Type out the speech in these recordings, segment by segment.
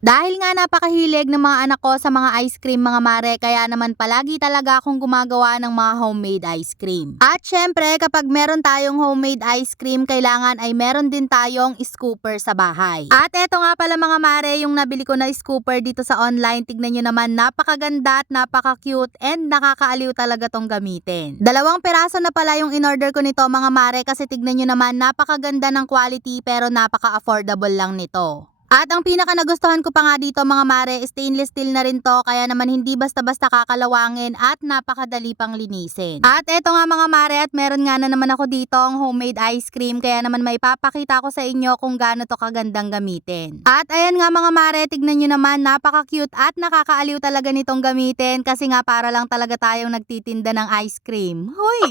Dahil nga napakahilig ng mga anak ko sa mga ice cream mga mare, kaya naman palagi talaga akong gumagawa ng mga homemade ice cream. At syempre kapag meron tayong homemade ice cream, kailangan ay meron din tayong scooper sa bahay. At eto nga pala mga mare, yung nabili ko na scooper dito sa online, tignan nyo naman, napakaganda at napaka-cute and nakakaaliw talaga tong gamitin. 2 piraso na pala yung in-order ko nito mga mare, kasi tignan nyo naman, napakaganda ng quality pero napaka-affordable lang nito. At ang pinaka nagustuhan ko pa nga dito mga mare, stainless steel na rin to, kaya naman hindi basta-basta kakalawangin at napakadali pang linisin. At eto nga mga mare, at meron nga na naman ako dito ang homemade ice cream, kaya naman may papakita ko sa inyo kung gaano to kagandang gamitin. At ayan nga mga mare, tignan nyo naman, napaka-cute at nakakaaliw talaga nitong gamitin, kasi nga para lang talaga tayong nagtitinda ng ice cream. Hoy!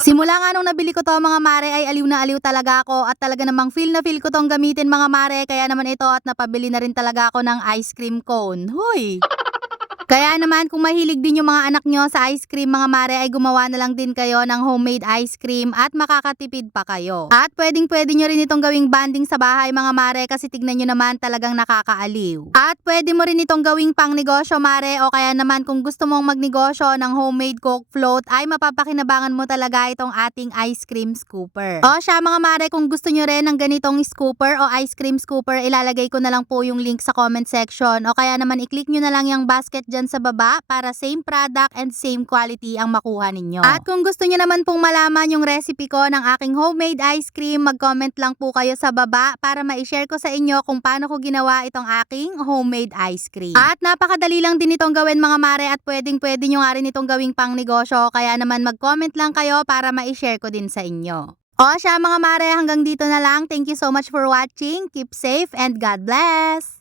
Simula nga nung nabili ko to mga mare ay aliw na aliw talaga ako, at talaga namang feel na feel ko tong gamitin mga mare, kaya naman ito at napabili na rin talaga ako ng ice cream cone. Hoy! Kaya naman kung mahilig din yung mga anak nyo sa ice cream mga mare, ay gumawa na lang din kayo ng homemade ice cream at makakatipid pa kayo. At pwedeng-pwede nyo rin itong gawing banding sa bahay mga mare, kasi tignan nyo naman talagang nakakaaliw. At pwede mo rin itong gawing pang negosyo mare, o kaya naman kung gusto mong magnegosyo ng homemade Coke float, ay mapapakinabangan mo talaga itong ating ice cream scooper. O siya mga mare, kung gusto nyo rin ng ganitong scooper o ice cream scooper, ilalagay ko na lang po yung link sa comment section, o kaya naman i-click nyo na lang yung basket dyan sa baba para same product and same quality ang makuha ninyo. At kung gusto nyo naman pong malaman yung recipe ko ng aking homemade ice cream, mag-comment lang po kayo sa baba para ma-share ko sa inyo kung paano ko ginawa itong aking homemade ice cream. At napakadali lang din itong gawin mga mare, at pwedeng-pwede nyo nga rin itong gawing pang negosyo, kaya naman mag-comment lang kayo para ma-share ko din sa inyo. O siya mga mare, hanggang dito na lang. Thank you so much for watching. Keep safe and God bless!